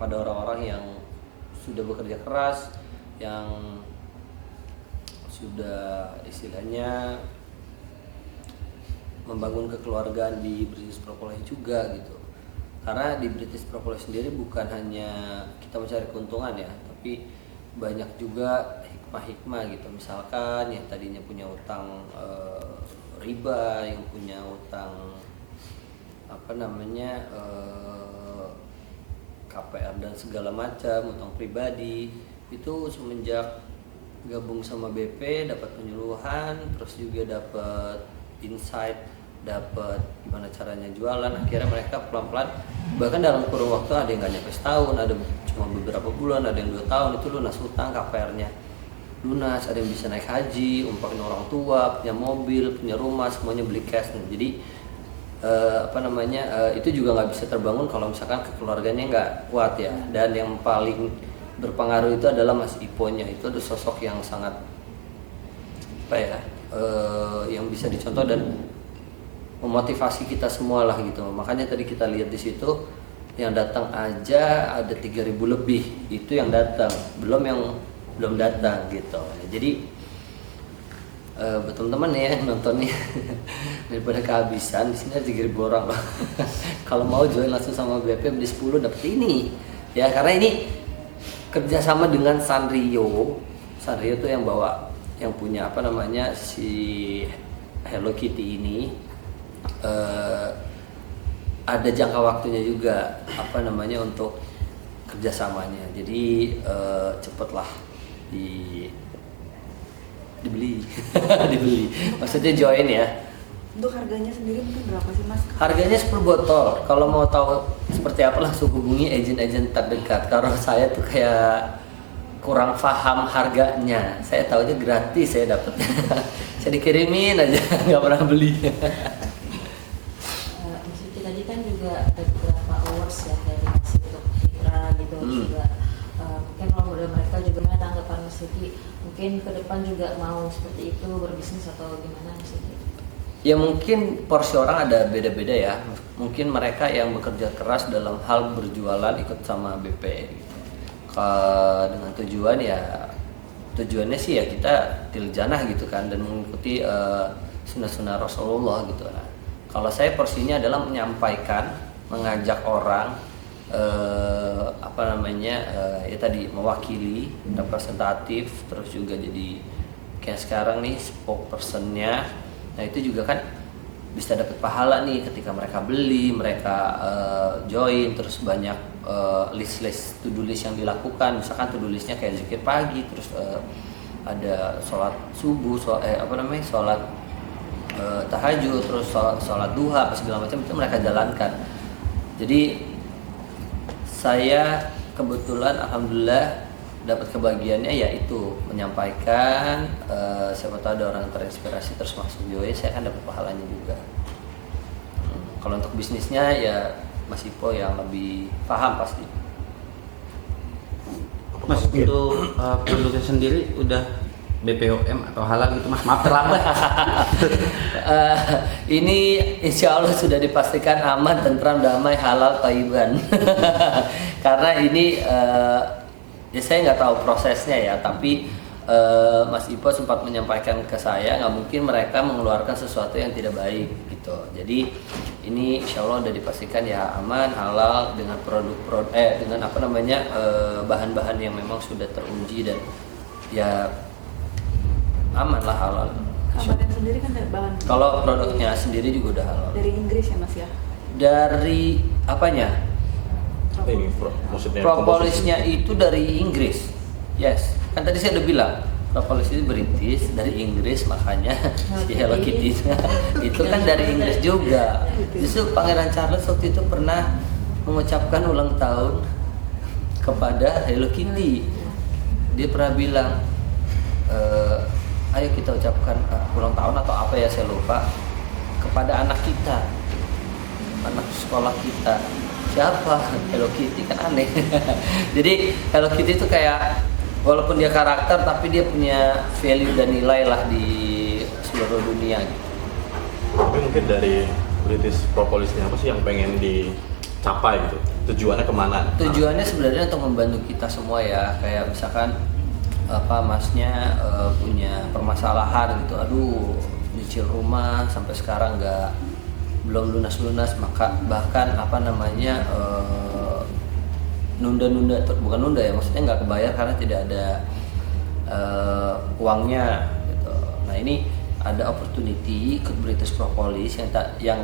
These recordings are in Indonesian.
kepada orang-orang yang sudah bekerja keras, yang sudah istilahnya membangun kekeluargaan di British Propolis juga gitu. Karena di British Propolis sendiri bukan hanya kita mencari keuntungan ya, tapi banyak juga hikmah-hikmah gitu. Misalkan yang tadinya punya utang riba, yang punya utang KPR dan segala macam, utang pribadi, itu semenjak gabung sama BP dapat penyuluhan, terus juga dapat insight, dapat gimana caranya jualan. Akhirnya mereka pelan-pelan, bahkan dalam kurun waktu ada yang nggak nyampe setahun, ada cuma beberapa bulan, ada yang 2 tahun itu lunas hutang, KPR-nya lunas, ada yang bisa naik haji, umpahin orang tua, punya mobil, punya rumah, semuanya beli cash. Jadi itu juga nggak bisa terbangun kalau misalkan keluarganya nggak kuat ya. Dan yang paling berpengaruh itu adalah Mas Iponya. Itu ada sosok yang sangat yang bisa dicontoh dan memotivasi kita semua lah gitu. Makanya tadi kita lihat di situ yang datang aja ada 3.000 lebih, itu yang datang, belum yang belum datang gitu. Jadi buat teman-teman ya nontonnya daripada kehabisan, di sini ada 3.000 orang loh. Kalau mau join langsung sama BP, beli 10 dapat ini ya, karena ini kerjasama dengan Sanrio. Sanrio tuh yang bawa, yang punya si Hello Kitty ini. Ada jangka waktunya juga untuk kerjasamanya. Jadi cepatlah dibeli dibeli, maksudnya join ya. Untuk harganya sendiri mungkin berapa sih Mas? Harganya 10 botol. Kalau mau tahu seperti apa langsung hubungi agen-agen terdekat. Karena saya tuh kayak kurang paham harganya. Saya tahunya gratis saya dapetnya. Saya dikirimin aja, nggak pernah beli. Maksudnya tadi kan juga ada beberapa awards ya dari Mas untuk Fitra gitu juga. Mungkin kalau udah mereka juga tanggapan Mas Siti, mungkin ke depan juga mau seperti itu berbisnis atau gimana Mas Siti? Ya mungkin porsi orang ada beda-beda ya. Mungkin mereka yang bekerja keras dalam hal berjualan ikut sama BP gitu. Dengan tujuannya sih ya kita tiljanah gitu kan, dan mengikuti sunnah-sunnah Rasulullah gitu lah. Kalau saya porsinya adalah menyampaikan, mengajak orang ya tadi mewakili, representatif, terus juga jadi kayak sekarang nih spokesperson-nya. Nah itu juga kan bisa dapat pahala nih ketika mereka beli, mereka join, terus banyak list to-do list yang dilakukan. Misalkan to-do listnya kayak zikir pagi, terus ada sholat subuh, sholat tahajud, terus sholat duha, segala macam itu mereka jalankan. Jadi saya kebetulan alhamdulillah dapat kebagiannya yaitu menyampaikan, siapa tahu ada orang yang terinspirasi terus masuk join, saya kan dapat pahalanya juga. Kalau untuk bisnisnya ya Mas Ipo yang lebih paham pasti. Mas, untuk produknya sendiri udah BPOM atau halal gitu Mas? Maaf terlambat. Ini insya Allah sudah dipastikan aman, tentram, damai, halal, thayyiban. Karena ini ya saya nggak tahu prosesnya ya, tapi Mas Ipo sempat menyampaikan ke saya nggak mungkin mereka mengeluarkan sesuatu yang tidak baik gitu. Jadi ini insya Allah udah dipastikan ya aman, halal, dengan bahan-bahan yang memang sudah teruji dan ya aman lah, halal. Kamarnya sendiri kan dari bahan. Kalau produknya sendiri juga udah halal. Dari Inggris ya Mas ya? Dari apanya? Maksudnya Propolisnya itu dari Inggris. Yes, kan tadi saya udah bilang propolis itu British, dari Inggris, makanya si Hello Kitty itu kan dari Inggris juga. Justru Pangeran Charles waktu itu pernah mengucapkan ulang tahun kepada Hello Kitty. Dia pernah bilang, ayo kita ucapkan ulang tahun atau apa ya saya lupa, kepada anak kita, anak sekolah kita. Siapa? Hello Kitty, kan aneh. Jadi Hello Kitty itu kayak walaupun dia karakter tapi dia punya value dan nilai lah di seluruh dunia gitu. Tapi mungkin dari British Propolisnya apa sih yang pengen dicapai gitu tujuannya kemana? Tujuannya sebenarnya untuk membantu kita semua ya, kayak misalkan apa masnya punya permasalahan gitu, aduh nyicil rumah sampai sekarang belum lunas, maka bahkan apa namanya nunda-nunda, bukan nunda ya, maksudnya nggak kebayar karena tidak ada uangnya gitu. Nah ini ada opportunity ikut British Propolis yang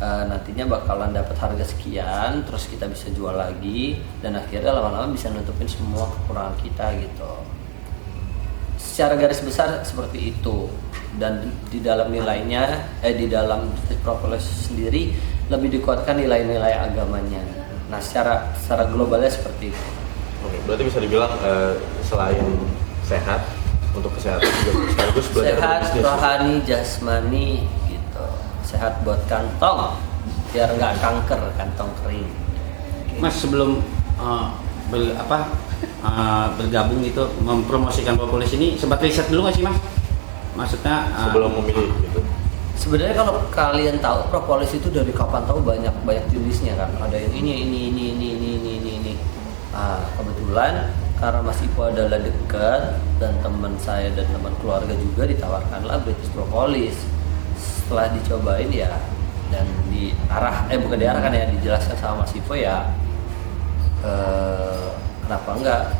nantinya bakalan dapat harga sekian, terus kita bisa jual lagi dan akhirnya lama-lama bisa nutupin semua kekurangan kita gitu. Secara garis besar seperti itu. Dan di dalam nilainya di dalam British Propolis sendiri lebih dikuatkan nilai-nilai agamanya. Nah secara globalnya seperti itu. Oke, berarti bisa dibilang selain sehat untuk kesehatan juga sekaligus belajar Sehat berbisnis. rohani, jasmani gitu. Sehat buat kantong biar nggak kanker, kantong kering. Mas sebelum bergabung gitu mempromosikan Propolis ini sempat riset dulu nggak sih Mas? Maksudnya Sebelum memilih gitu. Sebenarnya kalau kalian tahu propolis itu dari kapan tahu banyak jenisnya kan. Ada yang ini. Kebetulan karena Mas Ipo adalah dekat dan teman saya dan teman keluarga juga ditawarkanlah British Propolis. Setelah dicobain ya dan bukan diarahkan ya, dijelaskan sama Mas Ipo ya kenapa enggak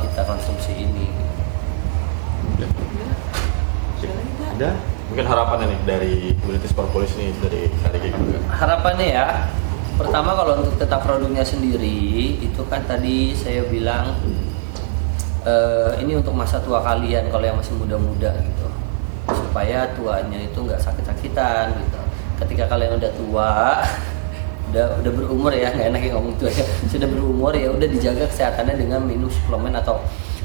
kita konsumsi ini. ada Mungkin harapannya nih dari British Propolis nih dari Kak juga. Harapannya ya, pertama kalau untuk tetap produknya sendiri itu kan tadi saya bilang ini untuk masa tua kalian kalau yang masih muda-muda gitu, supaya tuanya itu nggak sakit-sakitan gitu. Ketika kalian udah tua udah berumur ya, nggak enak ya ngomong tua ya, sudah berumur ya udah dijaga kesehatannya dengan minum suplemen atau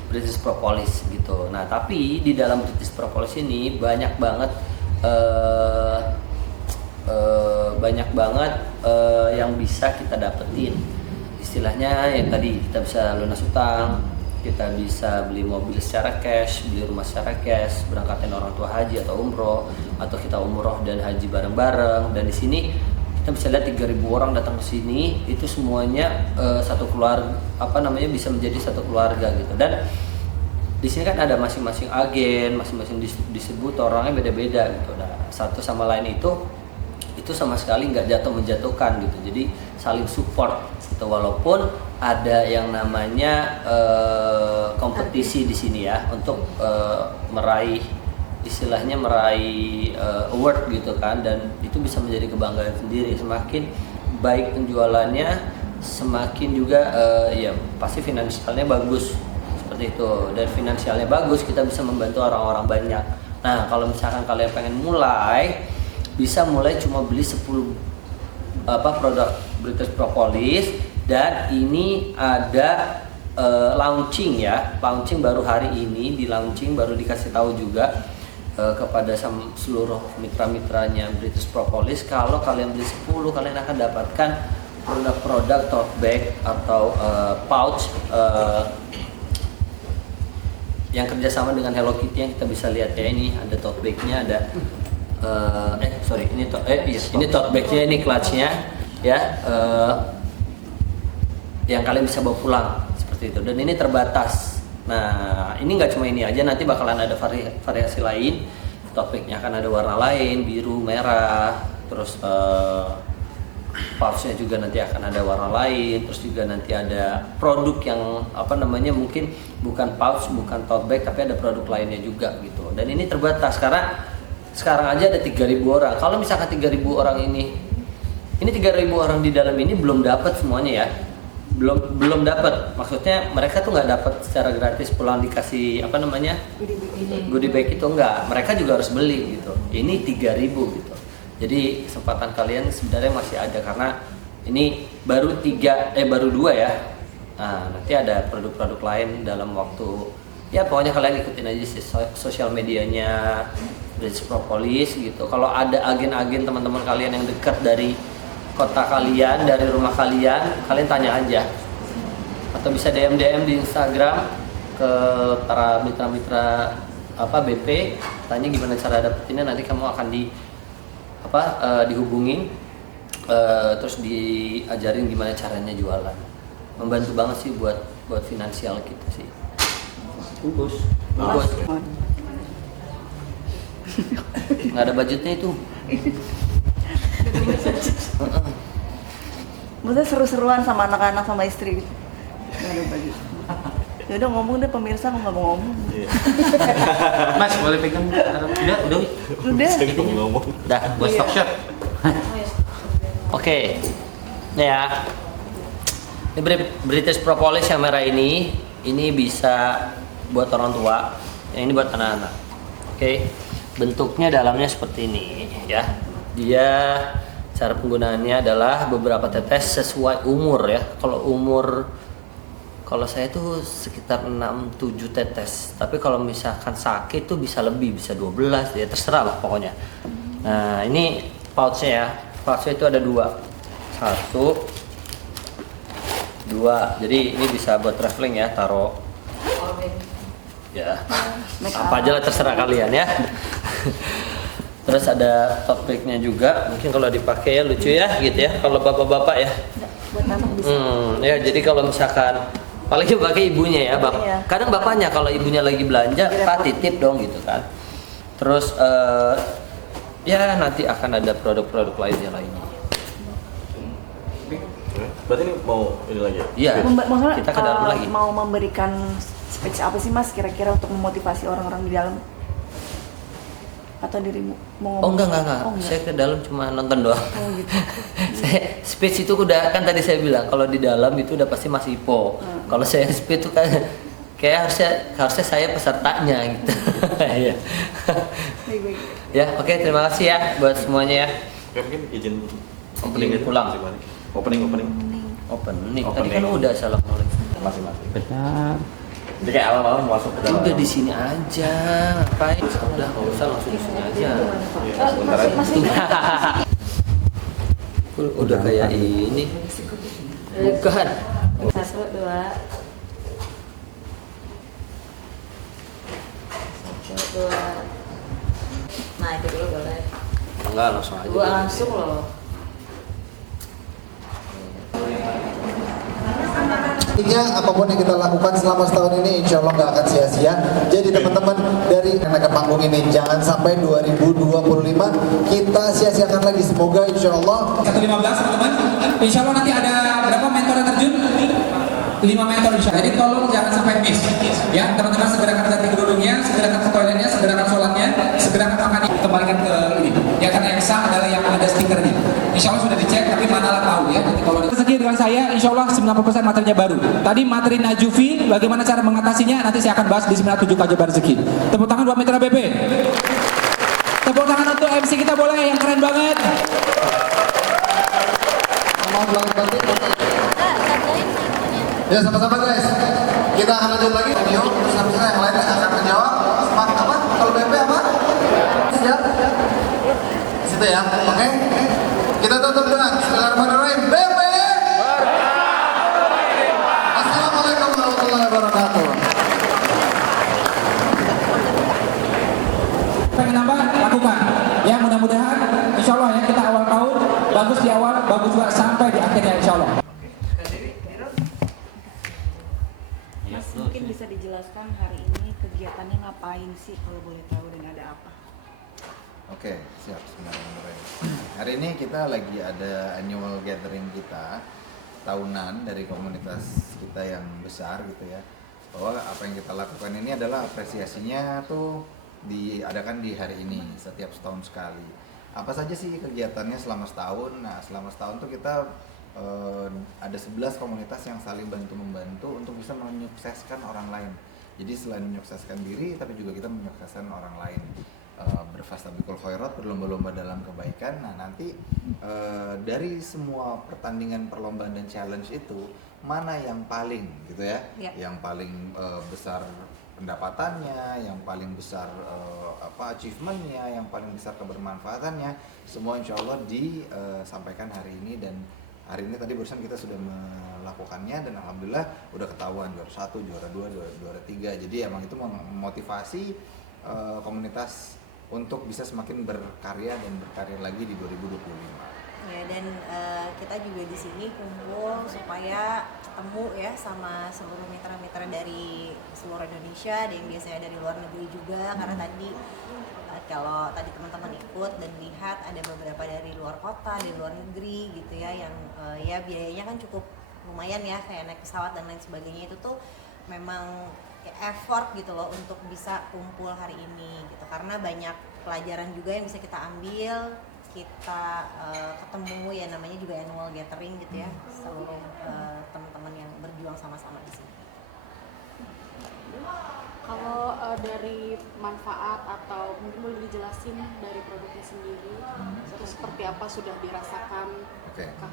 British Propolis gitu. Nah tapi di dalam British Propolis ini banyak banget yang bisa kita dapetin. Istilahnya yang tadi kita bisa lunas utang, kita bisa beli mobil secara cash, beli rumah secara cash, berangkatin orang tua haji atau umroh, atau kita umroh dan haji bareng-bareng. Dan di sini kita bisa lihat 3.000 orang datang ke sini, itu semuanya satu keluarga, bisa menjadi satu keluarga gitu. Dan di sini kan ada masing-masing agen, masing-masing distributor, orangnya beda-beda gitu. Nah, satu sama lain itu sama sekali nggak menjatuhkan gitu. Jadi saling support gitu, walaupun ada yang namanya kompetisi di sini ya untuk meraih award gitu kan, dan itu bisa menjadi kebanggaan sendiri. Semakin baik penjualannya, semakin juga ya pasti finansialnya bagus seperti itu. Dan finansialnya bagus, kita bisa membantu orang-orang banyak. Nah kalau misalkan kalian pengen mulai, bisa mulai cuma beli 10 produk British Propolis, dan ini ada launching baru hari ini baru dikasih tahu juga kepada seluruh mitra-mitranya British Propolis. Kalau kalian beli 10, kalian akan dapatkan produk-produk tote bag atau pouch yang kerjasama dengan Hello Kitty yang kita bisa lihat ya. Ini ada tote bagnya, ada ini tote bagnya, ini clutchnya ya, yang kalian bisa bawa pulang seperti itu. Dan ini terbatas. Nah ini nggak cuma ini aja, nanti bakalan ada variasi lain. Tote bagnya akan ada warna lain, biru, merah, terus pouchnya juga nanti akan ada warna lain. Terus juga nanti ada produk yang mungkin bukan pouch, bukan tote bag, tapi ada produk lainnya juga gitu. Dan ini terbatas karena sekarang aja ada 3.000 orang. Kalau misalkan 3.000 orang ini 3.000 orang di dalam ini belum dapat semuanya ya. Belum dapat. Maksudnya mereka tuh nggak dapat secara gratis pulang dikasih goodie bag itu enggak. Mereka juga harus beli gitu. Ini 3.000 gitu. Jadi kesempatan kalian sebenarnya masih ada karena ini baru 2 ya. Nah, nanti ada produk-produk lain dalam waktu ya, pokoknya kalian ikutin aja sih sosial medianya British Propolis gitu. Kalau ada agen-agen teman-teman kalian yang dekat dari kota kalian, dari rumah kalian tanya aja. Atau bisa DM di Instagram ke para mitra-mitra BP, tanya gimana cara dapetinnya, nanti kamu akan dihubungin terus diajarin gimana caranya jualan. Membantu banget sih buat finansial kita sih. Bungkus. Bungkus. Nggak ada budgetnya itu. Maksudnya seru-seruan sama anak-anak sama istri gitu. Gak ada bagi. Ya udah ngomong deh pemirsa, aku nggak mau ngomong. Mas boleh pegang? Udah. Udah. Saya nggak mau ngomong. Dah. Buat stock shot. Oke. Nih ya. Ini British Propolis yang merah ini bisa buat orang tua, yang ini buat anak-anak. Oke. Bentuknya dalamnya seperti ini ya. Dia cara penggunaannya adalah beberapa tetes sesuai umur ya. Kalau saya tuh sekitar 6-7 tetes. Tapi kalau misalkan sakit tuh bisa lebih, bisa 12 ya, terserah lah pokoknya. Nah, ini pouchnya ya. Pouchnya itu ada 2. 1 2. Jadi ini bisa buat traveling ya, taruh ya. Apa aja lah terserah kalian ya. Terus ada tote bagnya juga, mungkin kalau dipakai ya lucu ya gitu ya, kalau bapak-bapak ya. Buat anak bisa. Ya jadi kalau misalkan paling pakai ibunya ya, Iya. kadang bapaknya kalau ibunya lagi belanja, Pak titip dong gitu kan. Terus ya nanti akan ada produk-produk lainnya. Berarti ini mau ini lagi ya? Iya. Maksudnya Kita ke dalam lagi. mau memberikan speech apa sih Mas kira-kira untuk memotivasi orang-orang di dalam? Atau dirimu mau Oh ngomong? enggak. Oh, enggak. Saya ke dalam cuma nonton doang. Oh gitu. Saya speech itu udah kan tadi saya bilang kalau di dalam itu udah pasti Mas Ipo. Kalau saya speech itu kan kayak harusnya saya pesertanya gitu. Iya. Baik-baik. Ya, oke, terima kasih ya buat semuanya ya. Oke, mungkin izin Izin pulang. Opening. Opening. Tadi Opening. kan udah assalamualaikum. Masing-masing. Benar. Jadi kayak awal-awal masuk ke dalam. Udah di sini aja. Ngapain? Udah nggak usah langsung di sini aja. Iya, sebentar aja. Udah kayak ini. Bukan. 1, 2. 1, 2. Nah itu dulu boleh. Enggak, langsung aja. Gua langsung loh. Intinya apapun yang kita lakukan selama setahun ini insya Allah nggak akan sia-sia. Jadi teman-teman dari ke panggung ini jangan sampai 2025 kita sia-siakan lagi. Semoga insya Allah 115 teman-teman. Insya Allah nanti ada berapa mentor yang terjun? 5 mentor insya Allah. Jadi tolong jangan sampai miss. Ya teman-teman segerakan ganti kerudungnya, segerakan ke toiletnya, segerakan sholatnya, segerakan makannya. Kembalikan ke ini. Ya karena yang sah adalah yang ada stikernya. Insya Allah sudah dicek, tapi manalah tahu ya. Nanti kalau rezeki dengan saya, insya Allah 90% materinya baru. Tadi materi Najufi, bagaimana cara mengatasinya, nanti saya akan bahas di seminar 7 Kajian Rezeki. Tepuk tangan buat Mitra BP. Tepuk tangan untuk MC kita boleh, yang keren banget. ya sama-sama guys. Kita akan lanjut lagi. Yuk, terus habis itu yang lain akan menjawab. Semangat apa? Kalau BP apa? Siap? Situ ya. Oke. Kita tutup dengan Bismillahirrahmanirrahim. BP. Assalamualaikum warahmatullahi wabarakatuh. Pengen nambah, lakukan. Ya mudah-mudahan, insya Allah ya kita awal tahun bagus di awal, bagus juga sampai di akhirnya insya Allah. Mas mungkin bisa dijelaskan hari ini kegiatannya ngapain sih kalau boleh tahu dan ada apa? Oke, siap. Bismillahirrahmanirrahim. Hari ini kita lagi ada annual gathering kita tahunan dari komunitas kita yang besar gitu ya. Bahwa apa yang kita lakukan ini adalah apresiasinya tuh diadakan di hari ini setiap setahun sekali. Apa saja sih kegiatannya selama setahun? Nah, selama setahun tuh kita ada 11 komunitas yang saling bantu-membantu untuk bisa menyukseskan orang lain. Jadi selain menyukseskan diri, tapi juga kita menyukseskan orang lain. Berfastabiqul khairat, berlomba-lomba dalam kebaikan. Nah nanti dari semua pertandingan perlombaan dan challenge itu mana yang paling gitu ya, yang paling besar pendapatannya, yang paling besar achievementnya, yang paling besar kebermanfaatannya, semua insya Allah disampaikan hari ini. Dan hari ini tadi barusan kita sudah melakukannya dan alhamdulillah udah ketahuan juara 1, juara 2, juara 3. Jadi emang itu memotivasi komunitas untuk bisa semakin berkarya dan berkarir lagi di 2025. Ya, dan kita juga di sini kumpul supaya ketemu ya sama seluruh mitra-mitra dari seluruh Indonesia, ada yang biasanya dari luar negeri juga, karena tadi kalau tadi teman-teman ikut dan lihat ada beberapa dari luar kota, dari luar negeri gitu ya, yang ya biayanya kan cukup lumayan ya, kayak naik pesawat dan lain sebagainya, itu tuh memang effort gitu loh untuk bisa kumpul hari ini gitu, karena banyak pelajaran juga yang bisa kita ambil, kita ketemu ya, namanya juga annual gathering gitu ya, seluruh teman-teman yang berjuang sama-sama di sini. Kalau dari manfaat atau mungkin boleh dijelasin dari produknya sendiri, terus seperti apa sudah dirasakan dengan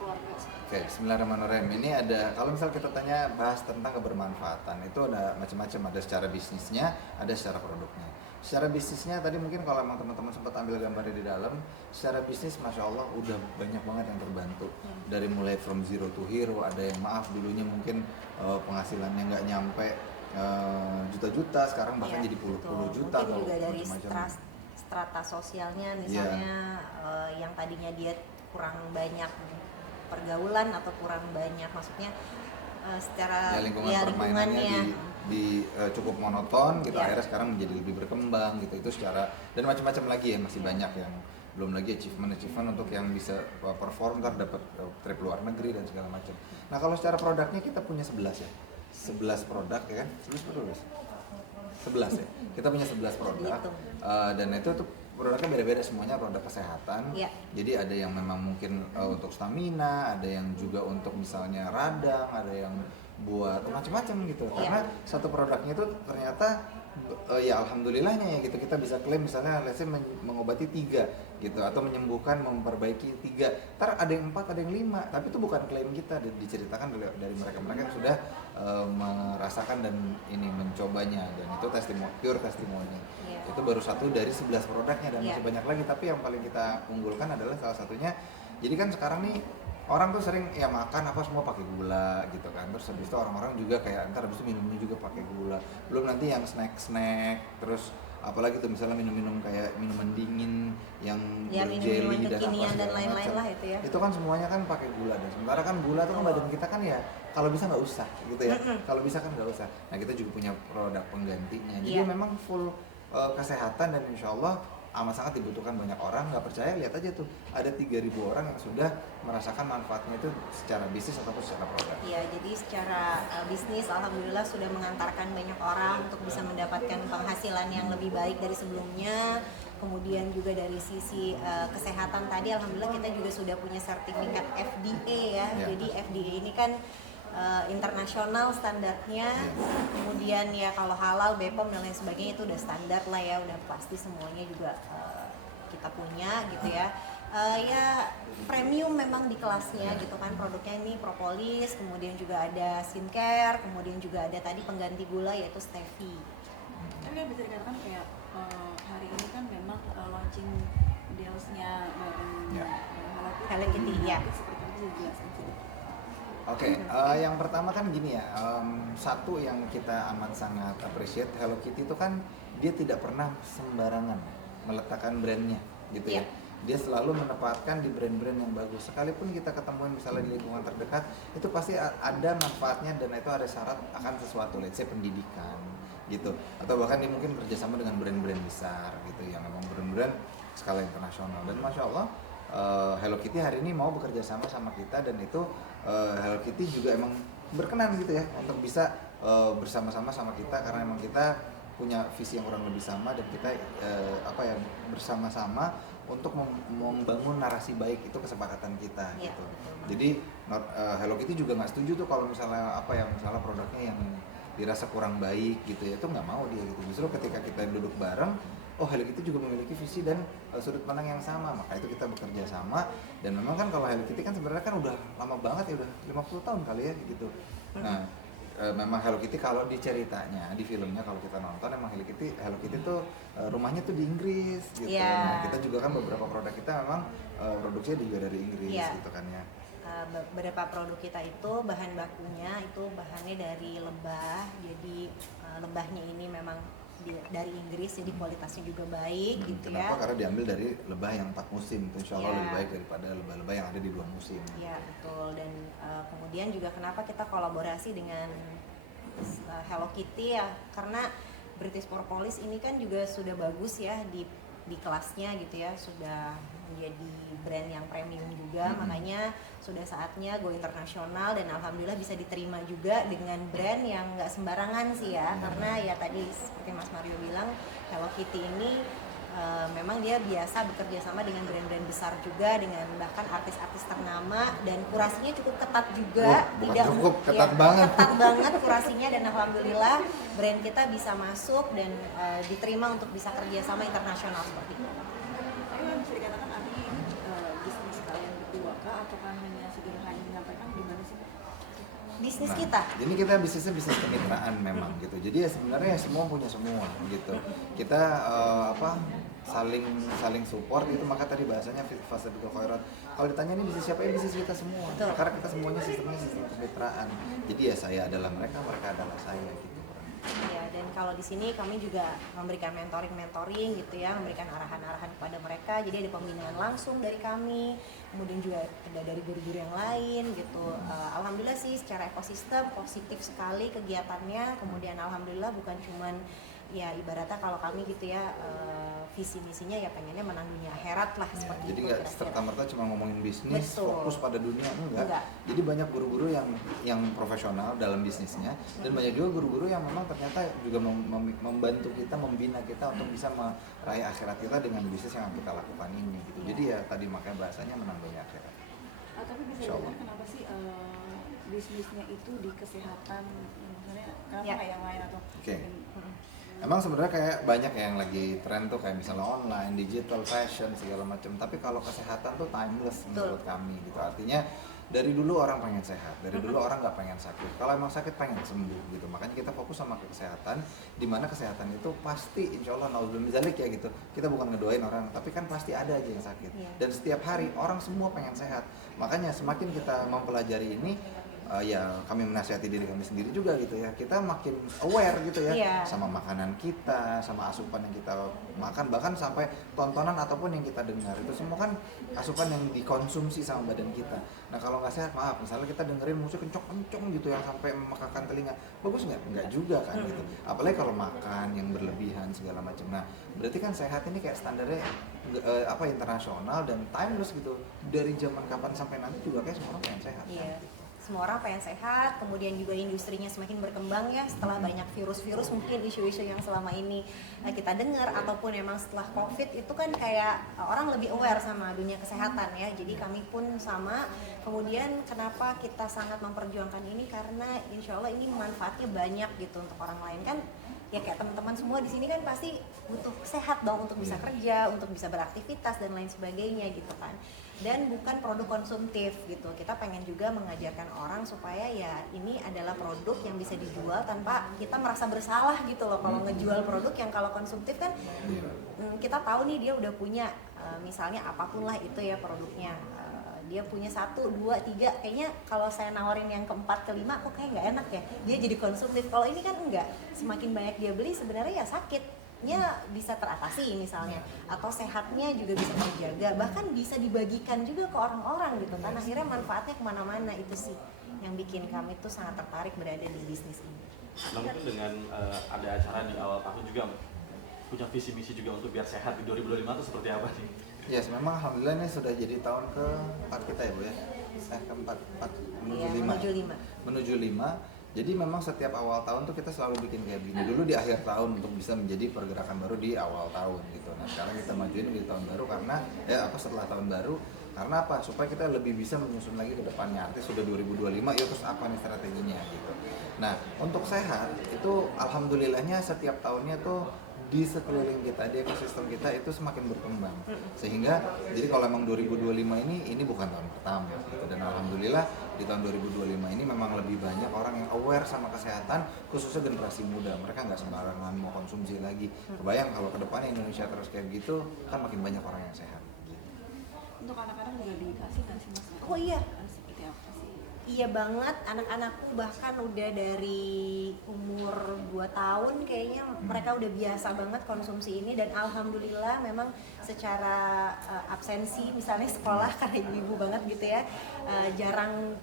keluarga? Oke, Bismillahirrahmanirrahim. Ini ada, kalau misal kita tanya bahas tentang kebermanfaatan, itu ada macam-macam, ada secara bisnisnya, ada secara produknya. Secara bisnisnya tadi mungkin kalau emang teman-teman sempat ambil gambarnya di dalam, secara bisnis Masya Allah udah banyak banget yang terbantu. Dari mulai from zero to hero, ada yang maaf dulunya mungkin penghasilannya nggak nyampe juta-juta, sekarang bahkan jadi puluh-puluh juta. Mungkin juga dari macam-macam. strata sosialnya, misalnya yang tadinya dia kurang banyak pergaulan atau kurang banyak, maksudnya secara lingkungan permainannya cukup monoton gitu, akhirnya sekarang menjadi lebih berkembang gitu, itu secara, dan macam-macam lagi ya, masih banyak yang belum lagi achievement untuk yang bisa perform, ntar dapat trip luar negeri dan segala macam. Nah kalau secara produknya kita punya 11 ya, 11 produk ya kan, 11 ya, kita punya 11 produk dan itu tuh produknya beda-beda, semuanya produk kesehatan. Jadi ada yang memang mungkin untuk stamina, ada yang juga untuk misalnya radang, ada yang buat macam-macam gitu. Karena satu produknya itu ternyata ya alhamdulillahnya ya gitu, kita bisa klaim misalnya let's say mengobati 3 gitu, atau menyembuhkan, memperbaiki 3, ntar ada yang 4, ada yang 5, tapi itu bukan klaim kita, diceritakan dari mereka-mereka yang sudah merasakan dan ini mencobanya, dan itu pure testimoni. Itu baru satu dari 11 produknya, dan masih banyak lagi, tapi yang paling kita unggulkan adalah salah satunya, jadi kan sekarang nih orang tuh sering ya makan apa semua pakai gula gitu kan, terus habis itu orang-orang juga kayak ntar habis itu minumnya juga pakai gula, belum nanti yang snack, terus apalagi tuh misalnya minum-minum kayak minuman dingin yang berjelly dan apa dan lain-lain lah itu ya, itu kan semuanya kan pakai gula, dan sementara kan gula tuh kan badan kita kan ya kalau bisa nggak usah gitu ya, kalau bisa kan nggak usah. Nah kita juga punya produk penggantinya, jadi memang full kesehatan, dan insya Allah amat sangat dibutuhkan banyak orang. Nggak percaya, lihat aja tuh, ada 3.000 orang yang sudah merasakan manfaatnya itu secara bisnis ataupun secara produk. Iya, jadi secara bisnis alhamdulillah sudah mengantarkan banyak orang untuk bisa mendapatkan penghasilan yang lebih baik dari sebelumnya. Kemudian juga dari sisi kesehatan tadi alhamdulillah kita juga sudah punya sertifikat FDA ya. Jadi FDA ini kan internasional standarnya, kemudian ya kalau halal, BPOM dan lain sebagainya itu udah standar lah ya, udah pasti semuanya juga kita punya gitu ya. Ya premium memang di kelasnya gitu kan, produknya ini propolis, kemudian juga ada skincare, kemudian juga ada tadi pengganti gula yaitu stevia. Tapi kan bisa dikatakan kayak hari ini kan memang launching deals-nya bareng Hello Kitty ya. Seperti itu dijelaskan sih. Oke, yang pertama kan gini ya, satu yang kita amat sangat appreciate, Hello Kitty itu kan dia tidak pernah sembarangan meletakkan brandnya gitu ya. Dia selalu menempatkan di brand-brand yang bagus. Sekalipun kita ketemuin misalnya di lingkungan terdekat, itu pasti ada manfaatnya, dan itu ada syarat akan sesuatu, let's say pendidikan gitu, atau bahkan dia mungkin kerjasama dengan brand-brand besar gitu yang memang brand-brand skala internasional. Dan Masya Allah Hello Kitty hari ini mau bekerja sama kita, dan itu Hello Kitty juga emang berkenan gitu ya untuk bisa bersama-sama sama kita, karena emang kita punya visi yang kurang lebih sama, dan kita bersama-sama untuk membangun narasi baik, itu kesepakatan kita gitu. Jadi Hello Kitty juga nggak setuju tuh kalau misalnya misalnya produknya yang dirasa kurang baik gitu ya, itu nggak mau dia gitu. Justru ketika kita duduk bareng, oh Hello Kitty juga memiliki visi dan sudut pandang yang sama, maka itu kita bekerja sama. Dan memang kan kalau Hello Kitty kan sebenarnya kan udah lama banget ya, udah 50 tahun kali ya gitu. Nah memang Hello Kitty kalau di ceritanya, di filmnya kalau kita nonton, emang Hello Kitty tuh rumahnya tuh di Inggris gitu. Nah kita juga kan beberapa produk kita memang produksinya juga dari Inggris gitu kan ya. Beberapa produk kita itu bahan bakunya itu bahannya dari lebah, jadi lebahnya ini memang dari Inggris, jadi kualitasnya juga baik gitu Kenapa? ya. Karena diambil dari lebah yang 4 musim, itu insya Allah Iya. lebih baik daripada lebah-lebah yang ada di 2 musim. Iya betul, dan kemudian juga kenapa kita kolaborasi dengan Hello Kitty ya, karena British Propolis ini kan juga sudah bagus ya di kelasnya gitu ya, sudah menjadi brand yang premium juga, makanya sudah saatnya go internasional dan alhamdulillah bisa diterima juga dengan brand yang nggak sembarangan sih ya, karena ya tadi seperti Mas Mario bilang Hello Kitty ini memang dia biasa bekerja sama dengan brand-brand besar juga, dengan bahkan artis-artis ternama, dan kurasinya cukup ketat juga. Bukan cukup, ketat banget. Ketat banget kurasinya, dan alhamdulillah brand kita bisa masuk dan diterima untuk bisa kerja sama internasional seperti itu. Tapi kan bisa dikatakan Abi bisnis kalian berdua kah, atau kan hanya sederhana menyampaikan gimana sih? Bisnis Nah, kita. Jadi kita bisnisnya bisnis kemitraan memang gitu. Jadi ya sebenarnya semua punya semua gitu. Kita saling support gitu, maka tadi bahasanya Fastabiqul Khairat. Kalau ditanya ini bisnis siapa, ya bisnis kita semua. Betul. Karena kita semuanya sistemnya sistem kemitraan. Jadi ya saya adalah mereka, mereka adalah saya gitu. Ya, dan kalau di sini kami juga memberikan mentoring gitu ya, memberikan arahan-arahan kepada mereka. Jadi ada pembinaan langsung dari kami, kemudian juga ada dari guru-guru yang lain gitu. Alhamdulillah sih secara ekosistem positif sekali kegiatannya. Kemudian alhamdulillah bukan cuman ya ibaratnya kalau kami gitu ya, visi misinya ya pengennya menang dunia akhirat lah seperti Jadi itu. nggak kira-kira. serta-merta cuma ngomongin bisnis, Betul. fokus pada dunia, enggak. Enggak. Jadi banyak guru-guru yang profesional dalam bisnisnya, dan banyak juga guru-guru yang memang ternyata juga membantu kita, membina kita untuk bisa meraih akhirat kita dengan bisnis yang kita lakukan ini gitu. Jadi ya tadi makanya bahasanya menang dunia akhirat. Tapi bisa Insya Allah. dilihat kenapa sih bisnisnya itu di kesehatan, misalnya kenapa Ya. nggak yang lain atau Oke. Emang sebenarnya kayak banyak yang lagi tren tuh kayak misalnya online, digital, fashion segala macam. Tapi kalau kesehatan tuh timeless menurut kami gitu. Artinya dari dulu orang pengen sehat, dari dulu orang nggak pengen sakit. Kalau emang sakit pengen sembuh gitu. Makanya kita fokus sama kesehatan, di mana kesehatan itu pasti insya Allah naudzubillah zalik ya gitu. Kita bukan ngedoain orang, tapi kan pasti ada aja yang sakit. Dan setiap hari orang semua pengen sehat. Makanya semakin kita mempelajari ini, ya kami menasihati diri kami sendiri juga gitu ya, kita makin aware gitu ya sama makanan kita, sama asupan yang kita makan, bahkan sampai tontonan ataupun yang kita dengar, itu semua kan asupan yang dikonsumsi sama badan kita. Nah kalau nggak sehat, maaf, misalnya kita dengerin musik kenceng-kenceng gitu yang sampai memekakan telinga, bagus nggak? Nggak juga kan gitu. Apalagi kalau makan yang berlebihan segala macam. Nah berarti kan sehat ini kayak standarnya internasional dan timeless gitu, dari zaman kapan sampai nanti juga kayak semua orang pengen sehat. Iya. Semua orang pengen sehat, kemudian juga industrinya semakin berkembang ya, setelah banyak virus-virus mungkin isu-isu yang selama ini kita dengar, ataupun emang setelah COVID itu kan kayak orang lebih aware sama dunia kesehatan ya. Jadi kami pun sama. Kemudian kenapa kita sangat memperjuangkan ini, karena insya Allah ini manfaatnya banyak gitu untuk orang lain kan. Ya kayak teman-teman semua di sini kan pasti butuh sehat dong untuk bisa kerja, untuk bisa beraktivitas dan lain sebagainya gitu kan. Dan bukan produk konsumtif gitu. Kita pengen juga mengajarkan orang supaya ya ini adalah produk yang bisa dijual tanpa kita merasa bersalah gitu loh. Kalau ngejual produk yang kalau konsumtif kan kita tahu nih dia udah punya misalnya apapun lah itu ya produknya. Dia punya 1, 2, 3, kayaknya kalau saya nawarin yang keempat, kelima kok kayak nggak enak ya, dia jadi konsumtif. Kalau ini kan enggak, semakin banyak dia beli sebenarnya ya sakitnya bisa teratasi misalnya, atau sehatnya juga bisa terjaga, bahkan bisa dibagikan juga ke orang-orang gitu kan. Akhirnya manfaatnya kemana-mana. Itu sih yang bikin kami tuh sangat tertarik berada di bisnis ini. Nah mungkin dengan ada acara di awal tahun juga punya visi misi juga untuk biar sehat di 2025 itu seperti apa nih? Yes, memang alhamdulillah ini sudah jadi tahun ke-4 kita ya Bu ya. Ke-4 menuju 5. Jadi memang setiap awal tahun tuh kita selalu bikin kayak gini. Dulu di akhir tahun untuk bisa menjadi pergerakan baru di awal tahun gitu. Nah, sekarang kita majuin di tahun baru karena setelah tahun baru, karena apa? Supaya kita lebih bisa menyusun lagi ke depannya. Artinya sudah 2025, ya terus apa nih strateginya gitu. Nah, untuk sehat itu alhamdulillahnya setiap tahunnya tuh di sekeliling kita, di ekosistem kita itu semakin berkembang. Sehingga jadi kalau emang 2025 ini bukan tahun pertama gitu. Dan alhamdulillah di tahun 2025 ini memang lebih banyak orang yang aware sama kesehatan, khususnya generasi muda. Mereka nggak sembarangan mau konsumsi lagi. Kebayang kalau ke depannya Indonesia terus kayak gitu, kan makin banyak orang yang sehat. Untuk anak-anak juga dikasih nggak sih Mas? Oh iya. Seperti apa sih? Iya banget, anak-anakku bahkan udah dari umur 2 tahun kayaknya mereka udah biasa banget konsumsi ini, dan alhamdulillah memang secara absensi misalnya sekolah karena ibu-ibu banget gitu ya, jarang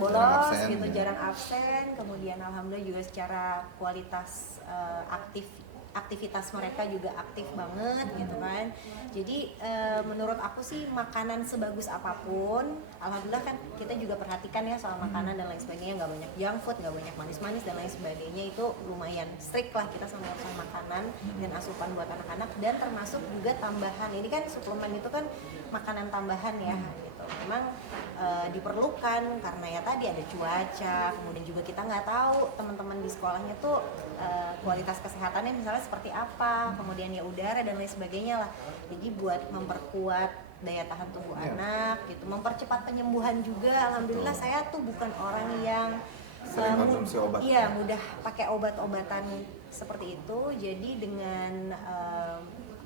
bolos absen, gitu, ya. jarang absen. Kemudian alhamdulillah juga secara kualitas aktivitas mereka juga aktif banget gitu kan. Jadi menurut aku sih makanan sebagus apapun, alhamdulillah kan kita juga perhatikan ya soal makanan dan lain sebagainya, nggak banyak junk food, nggak banyak manis-manis dan lain sebagainya, itu lumayan strict lah kita sama urusan makanan dan asupan buat anak-anak, dan termasuk juga tambahan. Ini kan suplemen itu kan makanan tambahan ya gitu. Memang diperlukan karena ya tadi ada cuaca, kemudian juga kita nggak tahu teman-teman di sekolahnya tuh kualitas kesehatannya misalnya seperti apa, kemudian ya udara dan lain sebagainya lah. Jadi buat memperkuat daya tahan tubuh anak gitu, mempercepat penyembuhan juga. Alhamdulillah saya tuh bukan orang yang sering konsumsi obat. Iya, mudah pakai obat-obatan seperti itu. Jadi dengan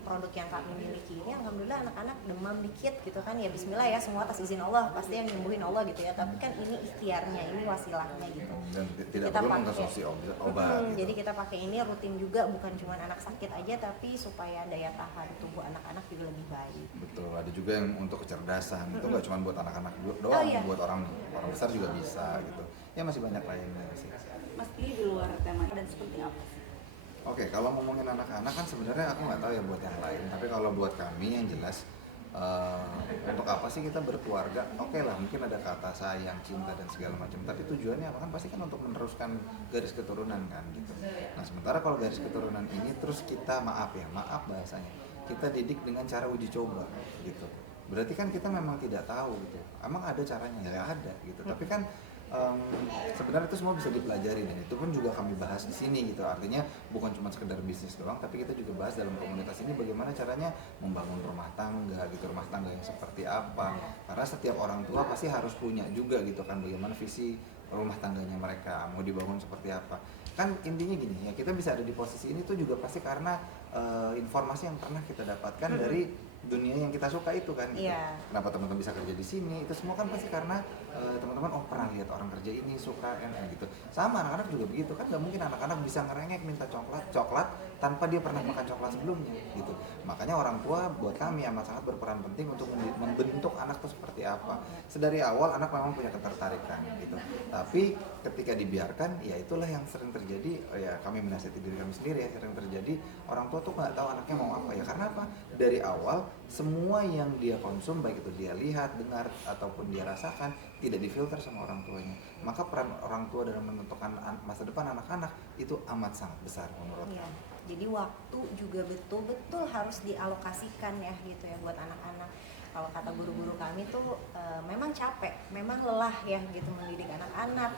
produk yang kami miliki ini, alhamdulillah anak-anak demam dikit gitu kan, ya bismillah ya, semua atas izin Allah, pasti yang nyembuhin Allah gitu ya, tapi kan ini ikhtiarnya, ini wasilahnya gitu. Dan tidak Kita perlu pakai. mengkonsumsi obat gitu. Jadi kita pakai ini rutin juga, bukan cuma anak sakit aja, tapi supaya daya tahan tubuh anak-anak juga lebih baik. Betul, ada juga yang untuk kecerdasan, itu nggak cuma buat anak-anak doang, iya. buat orang besar juga bisa gitu. Ya masih banyak lainnya sih. Mas Pilih di luar tema dan seperti apa? Oke, kalau ngomongin anak-anak kan sebenarnya aku nggak tahu ya buat yang lain, tapi kalau buat kami yang jelas untuk apa sih kita berkeluarga? Oke lah, mungkin ada kata sayang, cinta dan segala macam, tapi tujuannya apa kan? Pasti kan untuk meneruskan garis keturunan kan gitu. Nah sementara kalau garis keturunan ini terus kita maaf bahasanya, kita didik dengan cara uji coba gitu. Berarti kan kita memang tidak tahu gitu. Emang ada caranya? Ya ada gitu. Tapi kan sebenarnya itu semua bisa dipelajari, dan itu pun juga kami bahas di sini gitu. Artinya bukan cuma sekedar bisnis doang, tapi kita juga bahas dalam komunitas ini bagaimana caranya membangun rumah tangga gitu, rumah tangga yang seperti apa. Karena setiap orang tua pasti harus punya juga gitu kan, bagaimana visi rumah tangganya mereka mau dibangun seperti apa. Kan intinya gini ya, kita bisa ada di posisi ini tuh juga pasti karena informasi yang pernah kita dapatkan dari dunia yang kita suka itu kan gitu. Iya. Kenapa teman-teman bisa kerja di sini, itu semua kan pasti karena teman-teman pernah lihat orang kerja ini suka enak gitu. Sama anak-anak juga begitu kan, nggak mungkin anak-anak bisa ngerengek minta coklat tanpa dia pernah makan coklat sebelumnya gitu. Makanya orang tua buat kami amat sangat berperan penting untuk membentuk anak itu seperti apa. Sedari awal anak memang punya ketertarikan gitu, tapi ketika dibiarkan ya itulah yang sering terjadi. Ya kami menasihati diri kami sendiri ya, sering terjadi orang tua tuh nggak tahu anaknya mau apa ya. Karena apa? Dari awal semua yang dia konsum, baik itu dia lihat, dengar ataupun dia rasakan, tidak difilter sama orang tuanya. Maka peran orang tua dalam menentukan masa depan anak-anak itu amat sangat besar menurut Iya. kami. Jadi waktu juga betul-betul harus dialokasikan ya gitu ya buat anak-anak. Kalau kata guru-guru kami tuh memang capek, memang lelah ya gitu mendidik anak-anak,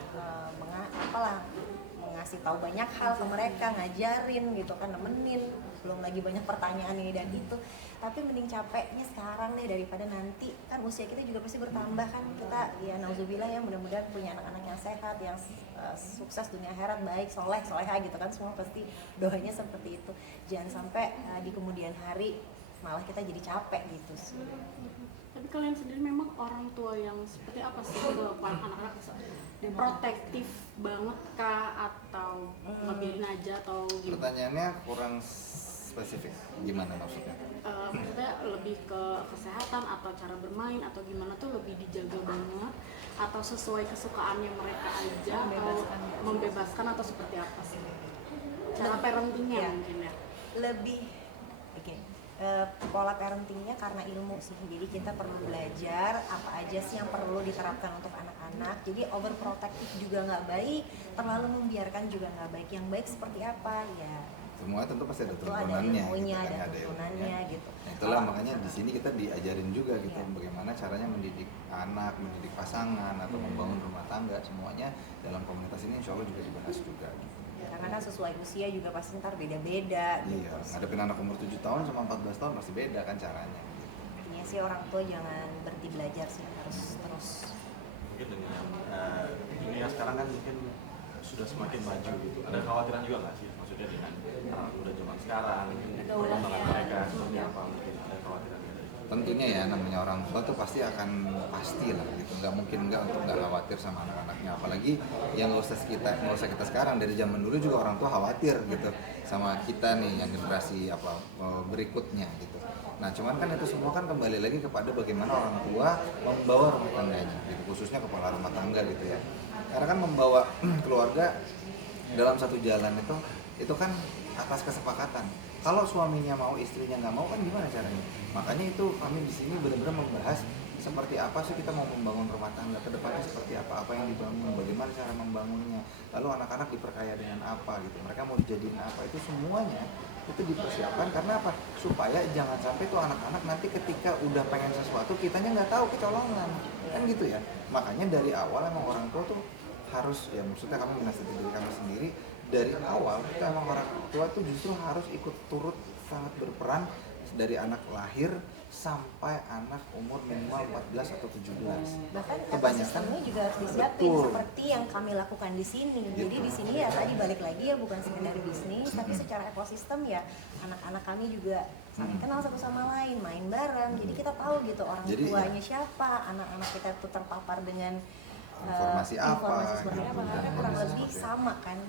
ngasih tahu banyak hal ke mereka, ngajarin gitu kan, nemenin, belum lagi banyak pertanyaan ini dan itu. Tapi mending capeknya sekarang deh daripada nanti, kan usia kita juga pasti bertambah kan, kita ya nauzubillah ya, mudah-mudahan punya anak-anak yang sehat, yang sukses dunia akhirat, baik, soleha gitu kan, semua pasti doanya seperti itu. Jangan sampai di kemudian hari malah kita jadi capek gitu sih. Tapi kalian sendiri memang orang tua yang seperti apa sih ke anak-anak? Protektif banget kah, atau ngebiarin aja, atau gimana? Pertanyaannya kurang spesifik, gimana maksudnya? Maksudnya lebih ke kesehatan atau cara bermain atau gimana tuh lebih dijaga banget, atau sesuai kesukaannya mereka aja, atau membebaskan, atau seperti apa sih? Cara parentingnya mungkin ya? Lebih pola parentingnya karena ilmu sih, jadi kita perlu belajar apa aja sih yang perlu diterapkan untuk anak-anak. Jadi overprotective juga nggak baik, terlalu membiarkan juga nggak baik. Yang baik seperti apa ya? Semua tentu pasti ada Tentu ada turunannya, ilmunya, gitu kan, ada ada turunannya ilmunya. gitu. Nah, itulah makanya di sini kita diajarin juga gitu, Iya. bagaimana caranya mendidik anak, mendidik pasangan atau membangun rumah tangga, semuanya dalam komunitas ini insya Allah juga dibahas juga. Gitu. Karena kan sesuai usia juga pasti ntar beda-beda gitu. Iya, ngadepin anak umur 7 tahun sama 14 tahun masih beda kan caranya. Gitu. Intinya sih orang tua jangan berhenti belajar sih, harus terus. Mungkin dengan dunia sekarang kan mungkin sudah semakin maju gitu. Ada kekhawatiran juga nggak sih? Maksudnya dengan anak muda zaman sekarang, perkembangan mereka seperti apa? Mungkin ada kekhawatiran dari itu. tentunya ya namanya orang tua tuh pasti lah gitu, nggak mungkin nggak untuk nggak khawatir sama anak-anaknya, apalagi yang nggak usah kita sekarang, dari zaman dulu juga orang tua khawatir gitu sama kita nih yang generasi berikutnya gitu. Nah cuman kan itu semua kan kembali lagi kepada bagaimana orang tua membawa rumah tangganya gitu, khususnya kepala rumah tangga gitu ya, karena kan membawa keluarga dalam satu jalan itu kan atas kesepakatan. Kalau suaminya mau, istrinya nggak mau, kan gimana caranya? Makanya itu kami di sini benar-benar membahas seperti apa sih kita mau membangun rumah tangga ke depannya, seperti apa yang dibangun, bagaimana cara membangunnya, lalu anak-anak diperkaya dengan apa gitu, mereka mau dijadiin apa, itu semuanya itu dipersiapkan. Karena apa? Supaya jangan sampai tuh anak-anak nanti ketika udah pengen sesuatu kitanya nggak tahu, kecolongan kan gitu ya. Makanya dari awal emang orang tua tuh harus, ya maksudnya kami menasihati diri kami sendiri, dari awal kita emang orang tua tuh justru harus ikut turut sangat berperan dari anak lahir sampai anak umur minimal 14 atau 17. Bahkan Kebanyakan ekosistemnya juga harus disiapin seperti yang kami lakukan di sini. Jadi di sini ya tadi balik lagi ya, bukan sekedar bisnis, tapi secara ekosistem ya anak-anak kami juga saling kenal satu sama lain, main bareng. Jadi kita tahu gitu orang tuanya siapa, anak-anak kita tuh terpapar dengan informasi seperti apa, karena kurang lebih sama kan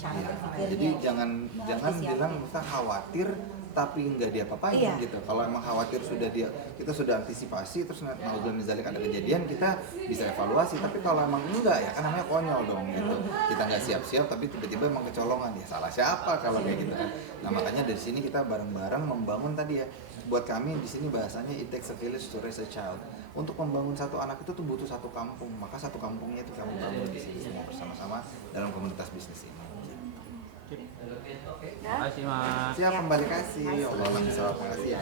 cara berpikirnya. Jadi jangan bilang kita khawatir tapi nggak diapa-apain gitu. Kalau emang khawatir kita sudah antisipasi, terus naudzubillah misalnya ada kejadian, kita bisa evaluasi. Tapi kalau emang enggak ya kan namanya konyol dong gitu. Kita nggak siap-siap tapi tiba-tiba emang kecolongan, ya salah siapa kalau kayak gitu kan. Nah makanya dari sini kita bareng-bareng membangun tadi ya. Buat kami di sini bahasanya it takes a village to raise a child. Untuk membangun satu anak itu tuh butuh satu kampung, maka satu kampungnya itu kami bangun di sini semua bersama-sama dalam komunitas bisnis ini. Terima kasih Mas. Siap, kembali kasih. Allah terima kasih ya.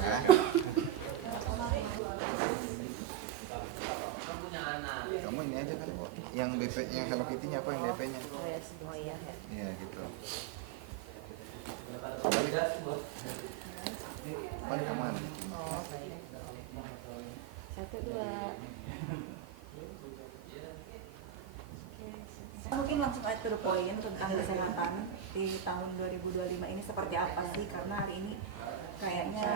Kamu ini aja kan, yang BP, yang Hello Kitty-nya apa, yang DP-nya? Oh iya. Iya gitu. Balik. Balik kemana? Oh baik. 1, 2. Mungkin langsung aja to the point tentang kesehatan di tahun 2025 ini seperti apa sih, karena hari ini kayaknya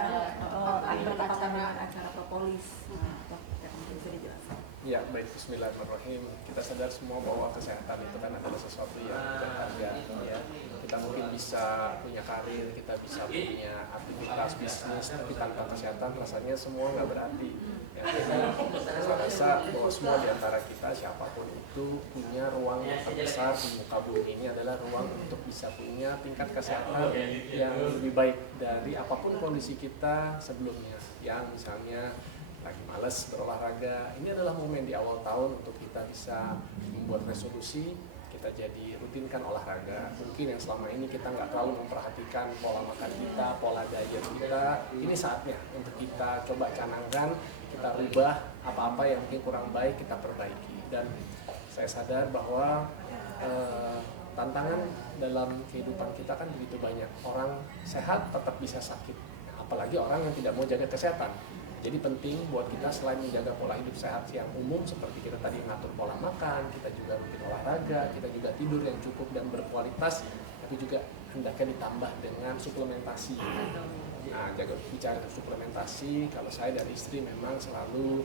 ada bertepatan dengan acara propolis. Mungkin bisa dijelaskan. Ya baik, bismillahirrahmanirrahim. Kita sadar semua bahwa kesehatan itu kan adalah sesuatu yang berharga ya. Kita mungkin bisa punya karir, kita bisa punya aktivitas bisnis, tapi tanpa kesehatan rasanya semua nggak berarti ya. Saya rasa bahwa semua di antara kita, siapapun itu, punya ruang yang terbesar di muka bumi ini adalah ruang untuk bisa punya tingkat kesehatan yang lebih baik dari apapun kondisi kita sebelumnya. Yang misalnya lagi males berolahraga, ini adalah momen di awal tahun untuk kita bisa membuat resolusi, kita jadi rutinkan olahraga. Mungkin yang selama ini kita nggak terlalu memperhatikan pola makan kita, pola diet kita, ini saatnya untuk kita coba canangkan, kita rubah apa-apa yang mungkin kurang baik, kita perbaiki. Dan saya sadar bahwa tantangan dalam kehidupan kita kan begitu banyak. Orang sehat tetap bisa sakit, apalagi orang yang tidak mau jaga kesehatan. Jadi penting buat kita selain menjaga pola hidup sehat yang umum seperti kita tadi mengatur pola makan, kita juga rutin olahraga, kita juga tidur yang cukup dan berkualitas, tapi juga hendaknya ditambah dengan suplementasi. Nah, bicara suplementasi, kalau saya dan istri memang selalu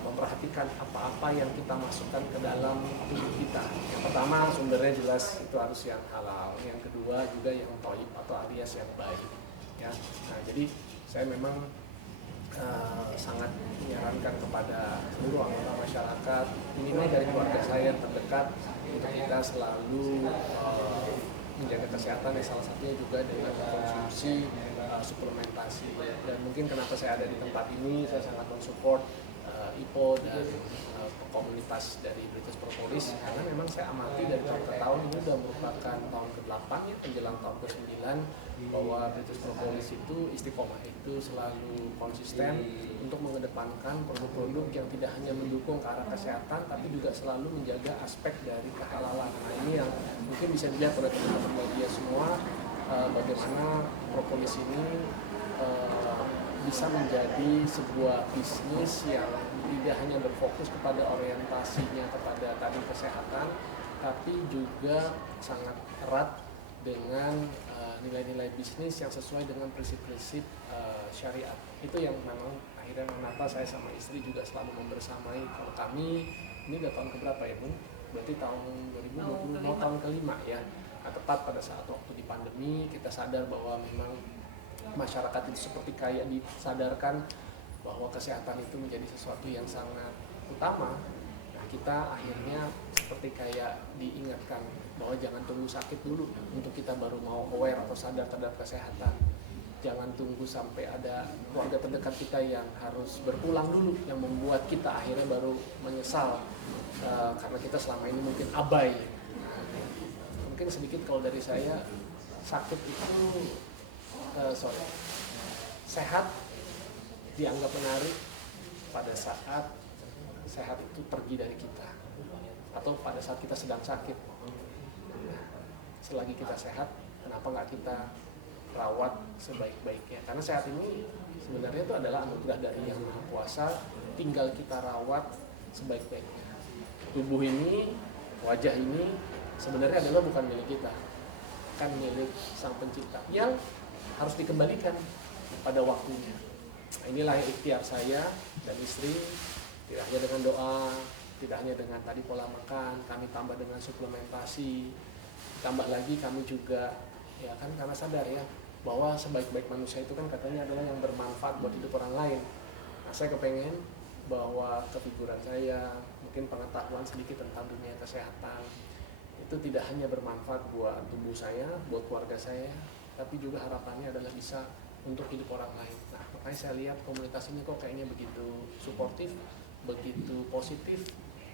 memperhatikan apa-apa yang kita masukkan ke dalam tubuh kita. Yang pertama sumbernya jelas itu harus yang halal, yang kedua juga yang thayyib atau alias yang baik. Ya, nah jadi saya memang sangat menyarankan kepada seluruh anggota masyarakat, minimal dari keluarga saya terdekat, untuk kita selalu menjaga kesehatan ya, salah satunya juga dengan konsumsi suplementasi. Dan mungkin kenapa saya ada di tempat ini, saya sangat mensupport IPO dan komunitas dari British Propolis, karena memang saya amati dari tahun ke tahun, ini sudah merupakan tahun ke-8 ya, menjelang tahun ke-9, bahwa British Propolis itu istiqomah, itu selalu konsisten untuk mengedepankan produk-produk yang tidak hanya mendukung ke arah kesehatan, tapi juga selalu menjaga aspek dari kehalalan. Nah ini yang mungkin bisa dilihat oleh teman-teman media semua, bagaimana Propolis ini bisa menjadi sebuah bisnis yang tidak hanya berfokus kepada orientasinya kepada tadi kesehatan, tapi juga sangat erat dengan nilai-nilai bisnis yang sesuai dengan prinsip-prinsip syariat. Itu yang memang akhirnya kenapa saya sama istri juga selalu membersamai. Kalau kami ini udah tahun keberapa ya Bun? Berarti tahun 2020 mau tahun kelima ya. Nah, tepat pada saat waktu di pandemi kita sadar bahwa memang masyarakat itu seperti kayak disadarkan bahwa kesehatan itu menjadi sesuatu yang sangat utama. Nah, kita akhirnya seperti kayak diingatkan bahwa jangan tunggu sakit dulu untuk kita baru mau aware atau sadar terhadap kesehatan. Jangan tunggu sampai ada keluarga terdekat kita yang harus berulang dulu, yang membuat kita akhirnya baru menyesal karena kita selama ini mungkin abai. Mungkin sedikit kalau dari saya, sakit itu sehat dianggap menarik pada saat sehat itu pergi dari kita atau pada saat kita sedang sakit. Selagi kita sehat, kenapa nggak kita rawat sebaik-baiknya? Karena sehat ini sebenarnya itu adalah anugerah dari Yang Maha Kuasa, tinggal kita rawat sebaik-baiknya. Tubuh ini, wajah ini sebenarnya adalah bukan milik kita, kan milik Sang Pencipta yang harus dikembalikan pada waktunya. Nah, inilah yang ikhtiar saya dan istri, tidak hanya dengan doa, tidak hanya dengan tadi pola makan, kami tambah dengan suplementasi. Tambah lagi kami juga ya kan karena sadar ya bahwa sebaik-baik manusia itu kan katanya adalah yang bermanfaat buat hidup orang lain. Nah, saya kepengen bahwa kefiguran saya, mungkin pengetahuan sedikit tentang dunia kesehatan itu tidak hanya bermanfaat buat tubuh saya, buat keluarga saya, tapi juga harapannya adalah bisa untuk hidup orang lain. Nah, makanya saya lihat komunitas ini kok kayaknya begitu suportif, begitu positif.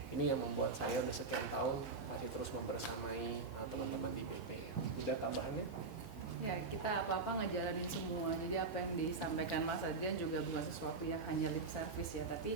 Ini yang membuat saya udah sekian tahun masih terus membersamai teman-teman di BP. Udah tambahannya? Ya, kita apa-apa ngejalanin semua. Jadi apa yang disampaikan Mas Adrian juga bukan sesuatu yang hanya lip service ya, tapi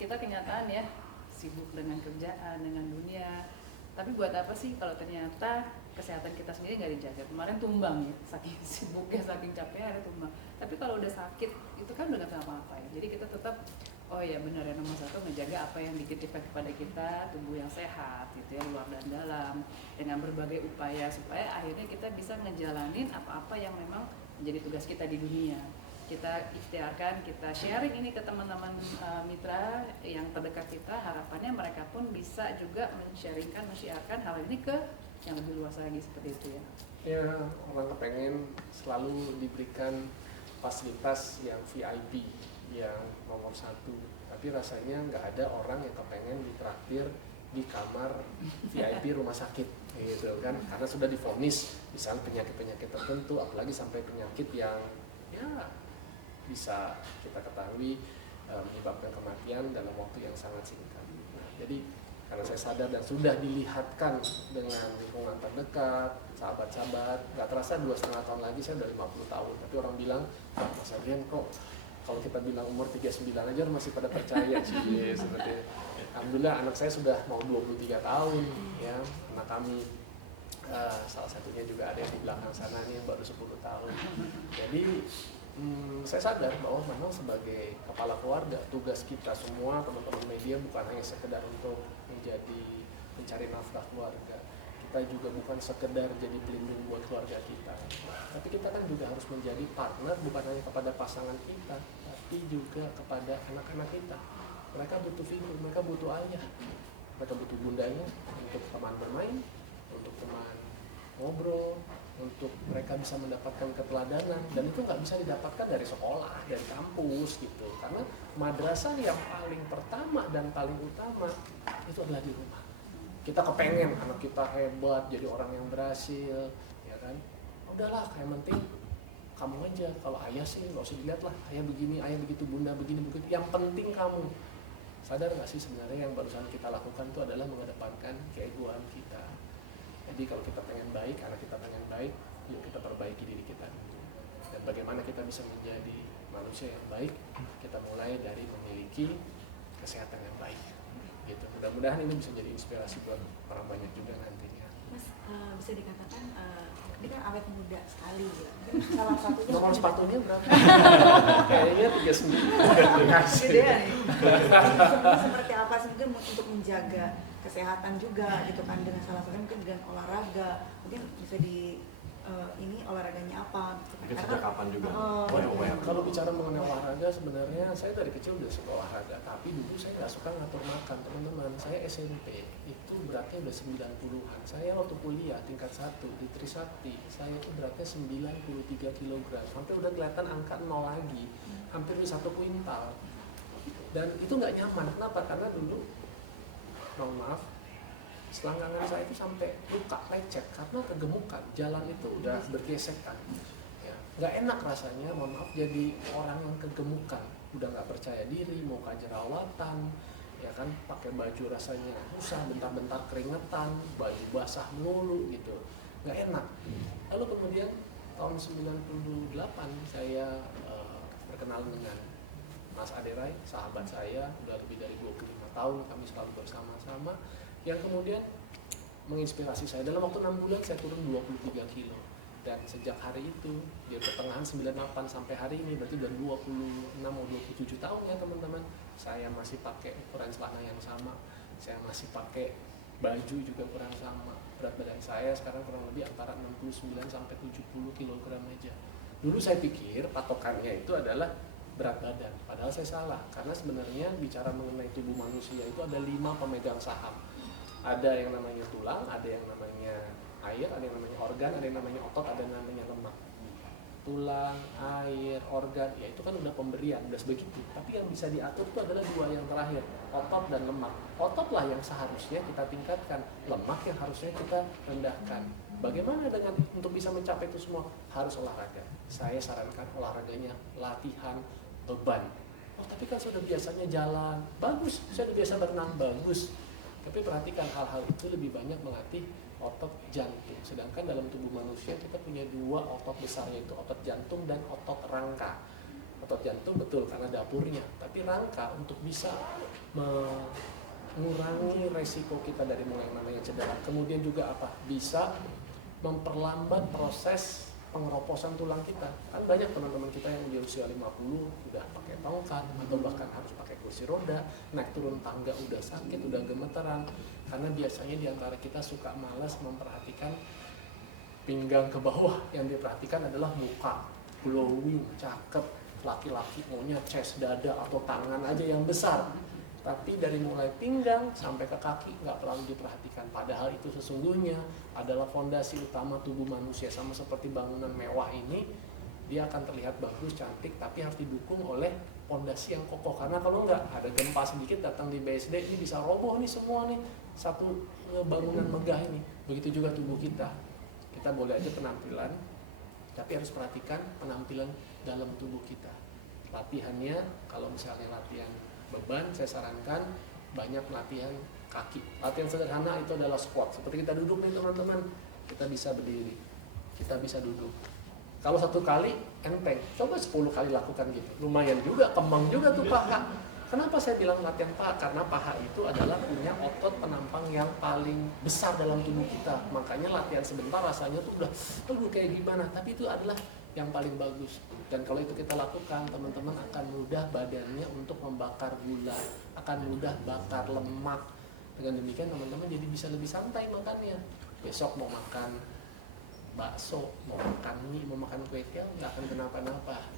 kita kenyataan ya sibuk dengan kerjaan, dengan dunia. Tapi buat apa sih kalau ternyata kesehatan kita sendiri nggak dijaga? Kemarin tumbang ya, saking sibuknya, saking capeknya ada tumbang. Tapi kalau udah sakit itu kan udah nggak bisa apa-apa ya. Jadi kita tetap oh ya benar ya, nomor satu menjaga apa yang dititipkan kepada kita, tubuh yang sehat gitu ya, luar dan dalam, dengan berbagai upaya supaya akhirnya kita bisa ngejalanin apa-apa yang memang menjadi tugas kita di dunia. Kita ikhtiarkan, kita sharing ini ke teman-teman mitra yang terdekat kita, harapannya mereka pun bisa juga men-sharingkan, men-syiarkan hal ini ke yang lebih luas lagi seperti itu ya. Ya, orang kepengen selalu diberikan fasilitas yang VIP, yang nomor satu, tapi rasanya nggak ada orang yang kepengen ditraktir di kamar VIP rumah sakit gitu kan, karena sudah divonis misalnya penyakit-penyakit tertentu, apalagi sampai penyakit yang ya bisa kita ketahui menyebabkan kematian dalam waktu yang sangat singkat. Nah, jadi karena saya sadar dan sudah dilihatkan dengan lingkungan terdekat, sahabat-sahabat, nggak terasa 2,5 tahun lagi saya udah 50 tahun, tapi orang bilang, Mas Adrian kok kalau kita bilang umur 39 aja masih pada percaya sih seperti. Alhamdulillah anak saya sudah mau 23 tahun ya, anak kami salah satunya juga ada yang di belakang sana nih yang baru 10 tahun. Jadi saya sadar bahwa memang sebagai kepala keluarga tugas kita semua teman-teman media bukan hanya sekedar untuk menjadi pencari nafkah keluarga. Kita juga bukan sekedar jadi pelindung buat keluarga kita, tapi kita kan juga harus menjadi partner bukan hanya kepada pasangan kita, tapi juga kepada anak-anak kita. Mereka butuh figur, mereka butuh ayah, mereka butuh bundanya untuk teman bermain, untuk teman ngobrol, untuk mereka bisa mendapatkan keteladanan, dan itu nggak bisa didapatkan dari sekolah, dari kampus gitu, karena madrasah yang paling pertama dan paling utama itu adalah di rumah. Kita kepengen anak kita hebat, jadi orang yang berhasil, ya kan? Udahlah, yang penting kamu aja. Kalau ayah sih nggak usah dilihat lah, ayah begini, ayah begitu, bunda begini, begitu. Yang penting kamu. Sadar nggak sih sebenarnya yang barusan kita lakukan itu adalah mengedepankan keegoan kita. Jadi kalau kita pengen baik, anak kita pengen baik, yuk kita perbaiki diri kita. Dan bagaimana kita bisa menjadi manusia yang baik? Kita mulai dari memiliki kesehatan yang baik. Gitu. Mudah-mudahan ini bisa jadi inspirasi buat orang banyak juga nantinya. Mas, bisa dikatakan ini kan awet muda sekali ya. Salah satunya nomor sepatunya berapa? Kayaknya 39. Gede ya nih. Seperti apa sih mungkin untuk menjaga kesehatan juga gitu kan, dengan salah satunya mungkin dengan olahraga, mungkin bisa di ini olahraganya apa gitu kan. Mungkin sejak kapan juga Kalau bicara mengenai olahraga, sebenarnya saya dari kecil udah suka olahraga, tapi dulu saya nggak suka ngatur makan, teman-teman. Saya SMP itu beratnya udah 90-an. Saya waktu kuliah tingkat 1 di Trisakti, saya itu beratnya 93 kg, sampai udah kelihatan angka 0 lagi, hampir 1 kuintal. Dan itu nggak nyaman. Kenapa? Karena dulu, mohon maaf, selangkangan saya itu sampai luka, lecet karena kegemukan. Jalan itu udah bergesekan. Ya, nggak enak rasanya, mohon maaf, jadi orang yang kegemukan, udah nggak percaya diri, muka jerawatan, ya kan, pakai baju rasanya susah, bentar-bentar keringetan, baju basah melulu gitu, nggak enak. Lalu kemudian tahun 98 saya berkenalan dengan Mas Aderai, sahabat saya, udah lebih dari 25 tahun kami selalu bersama-sama, yang kemudian menginspirasi saya. Dalam waktu 6 bulan saya turun 23 kilo. Dan sejak hari itu, di pertengahan 98 sampai hari ini, berarti udah 26 atau 27 tahun ya teman-teman, saya masih pakai ukuran celana yang sama, saya masih pakai baju juga ukuran sama. Berat badan saya sekarang kurang lebih antara 69 sampai 70 kg aja. Dulu saya pikir patokannya itu adalah berat badan, padahal saya salah, karena sebenarnya bicara mengenai tubuh manusia itu ada 5 pemegang saham. Ada yang namanya tulang, ada yang namanya air, ada yang namanya organ, ada yang namanya otot, ada yang namanya lemak. Tulang, air, organ, ya itu kan udah pemberian, udah sebegitu. Tapi yang bisa diatur itu adalah 2 yang terakhir, otot dan lemak. Otot lah yang seharusnya kita tingkatkan, lemak yang harusnya kita rendahkan. Bagaimana dengan untuk bisa mencapai itu semua? Harus olahraga. Saya sarankan olahraganya latihan beban. Oh, tapi kan sudah biasanya jalan, bagus. Saya udah biasa berenang, bagus. Tapi perhatikan hal-hal itu lebih banyak melatih otot jantung. Sedangkan dalam tubuh manusia kita punya 2 otot besar, yaitu otot jantung dan otot rangka. Otot jantung betul karena dapurnya, tapi rangka untuk bisa mengurangi resiko kita dari mulai yang namanya cedera. Kemudian juga apa? Bisa memperlambat proses pengeroposan tulang kita. Kan banyak teman-teman kita yang di usia 50 udah pakai tongkat atau bahkan harus pakai kursi roda, naik turun tangga udah sakit, udah gemeteran. Karena biasanya di antara kita suka malas memperhatikan pinggang ke bawah, yang diperhatikan adalah muka, glowing, cakep. Laki-laki maunya chest, dada atau tangan aja yang besar. Tapi dari mulai pinggang sampai ke kaki nggak terlalu diperhatikan. Padahal itu sesungguhnya adalah fondasi utama tubuh manusia. Sama seperti bangunan mewah ini, dia akan terlihat bagus, cantik, tapi harus didukung oleh fondasi yang kokoh. Karena kalau nggak, ada gempa sedikit datang di BSD, ini bisa roboh nih semua nih, satu bangunan megah ini. Begitu juga tubuh kita. Kita boleh aja penampilan, tapi harus perhatikan penampilan dalam tubuh kita. Latihannya, kalau misalnya latihan beban, saya sarankan banyak latihan kaki. Latihan sederhana itu adalah squat. Seperti kita duduk nih teman-teman, kita bisa berdiri, kita bisa duduk. Kalau 1 kali enteng, coba 10 kali lakukan gitu. Lumayan juga, kembang juga tuh paha. Kenapa saya bilang latihan paha? Karena paha itu adalah punya otot penampang yang paling besar dalam tubuh kita. Makanya latihan sebentar rasanya tuh udah, aduh kayak gimana. Tapi itu adalah yang paling bagus. Dan kalau itu kita lakukan, teman-teman akan mudah badannya untuk membakar gula, akan mudah bakar lemak. Dengan demikian teman-teman jadi bisa lebih santai makannya. Besok mau makan bakso, mau makan mie, mau makan kue tiaw, nggak akan kenapa-napa.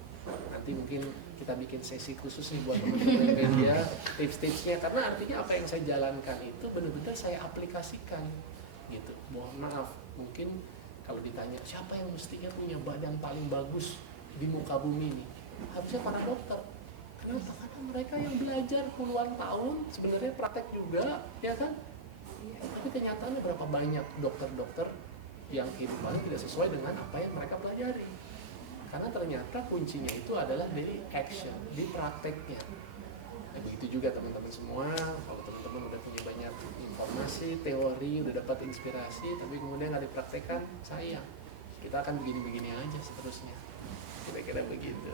Nanti mungkin kita bikin sesi khusus nih buat teman-teman media, tips-tipsnya. Karena artinya apa yang saya jalankan itu benar-benar saya aplikasikan gitu. Mohon maaf, mungkin kalau ditanya siapa yang mestinya punya badan paling bagus di muka bumi ini, harusnya para dokter. Kenapa? Karena mereka yang belajar puluhan tahun, sebenarnya praktek juga, ya kan? Tapi kenyataannya berapa banyak dokter-dokter yang kehidupannya tidak sesuai dengan apa yang mereka pelajari. Karena ternyata kuncinya itu adalah dari action, di prakteknya. Ya, begitu juga teman-teman semua, kalau teman-teman udah punya banyak informasi, teori, udah dapat inspirasi, tapi kemudian nggak dipraktekkan, sayang. Kita akan begini-begini aja seterusnya. Kira-kira begitu.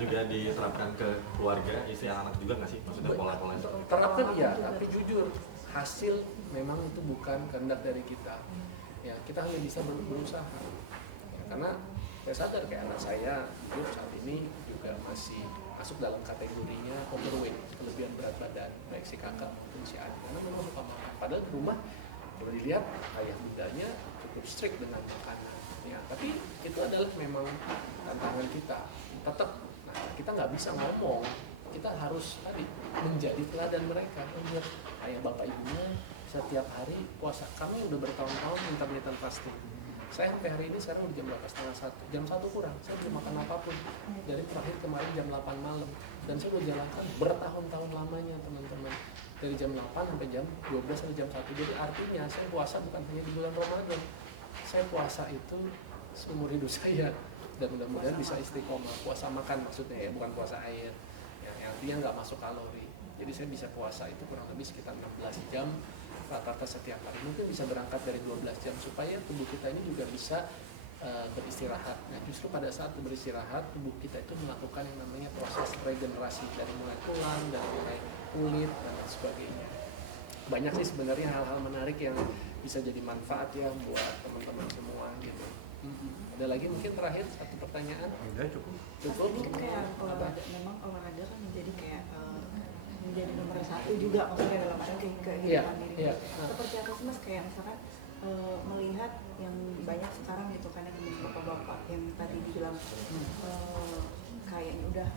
Juga diterapkan ke keluarga, istri, anak juga nggak sih? Maksudnya pola-pola itu? Terapkan iya, tapi jujur, hasil memang itu bukan kehendak dari kita. Ya, kita hanya bisa berusaha. Ya, karena saya sadar kayak anak saya, jujur saat ini juga masih masuk dalam kategorinya overweight, kelebihan berat badan, baik si kakak maupun si adik, karena memang suka makan. Padahal di rumah kalau dilihat ayah bundanya cukup strict dengan makanan, ya. Tapi itu adalah memang tantangan kita. Tetap, nah kita nggak bisa ngomong, kita harus tadi menjadi teladan mereka. Lihat ayah bapak ibunya setiap hari puasa, kami udah bertahun-tahun intermittent fasting. Saya sampai hari ini sekarang udah jam berapa? Setengah 1, jam 1 kurang, saya belum makan apapun. Dari terakhir kemarin jam 8 malam. Dan saya udah jalankan bertahun-tahun lamanya teman-teman. Dari jam 8 sampai jam 12 sampai jam 1. Jadi artinya saya puasa bukan hanya di bulan Ramadan. Saya puasa itu seumur hidup saya. Dan mudah-mudahan bisa istiqomah. Puasa makan maksudnya ya, bukan puasa air. Yang artinya nggak masuk kalori. Jadi saya bisa puasa itu kurang lebih sekitar 16 jam rata-rata setiap hari. Mungkin bisa berangkat dari 12 jam supaya tubuh kita ini juga bisa beristirahat. Nah justru pada saat beristirahat, tubuh kita itu melakukan yang namanya proses regenerasi dari mulai tulang, dari mulai kulit dan lain sebagainya. Banyak sih sebenarnya hal-hal menarik yang bisa jadi manfaat ya buat teman-teman semua gitu. Ada lagi mungkin terakhir satu pertanyaan? Udah cukup. Cukup? Mungkin kayak olahraga, memang olahraga kan menjadi kayak menjadi nomor 1 juga maksudnya dalam arti kehidupan diri. Seperti apa sih Mas kayak misalkan melihat yang banyak sekarang gitu kan yang bapak-bapak yang tadi dibilang kayaknya udah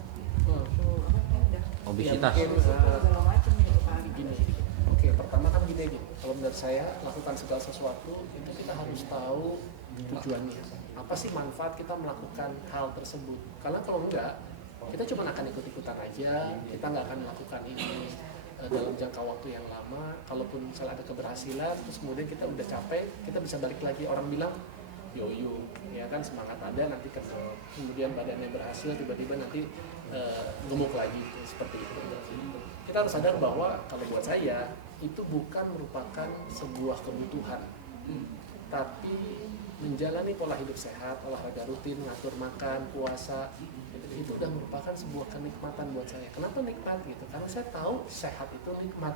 udah obesitas. segala macam gitu kan. Gini. Oke, pertama kan gini aja. Kalau menurut saya lakukan segala sesuatu itu kita harus tahu tujuannya. Apa sih manfaat kita melakukan hal tersebut? Karena kalau enggak, kita cuma akan ikut-ikutan aja, kita nggak akan melakukan ini dalam jangka waktu yang lama. Kalaupun misalnya ada keberhasilan, terus kemudian kita udah capek, kita bisa balik lagi. Orang bilang yo-yo, ya kan, semangat ada nanti kesel, kemudian badannya berhasil, tiba-tiba nanti gemuk lagi, seperti itu. Kita harus sadar bahwa kalau buat saya itu bukan merupakan sebuah kebutuhan, tapi menjalani pola hidup sehat, olahraga rutin, ngatur makan, puasa, itu udah merupakan sebuah kenikmatan buat saya. Kenapa nikmat gitu? Karena saya tahu sehat itu nikmat,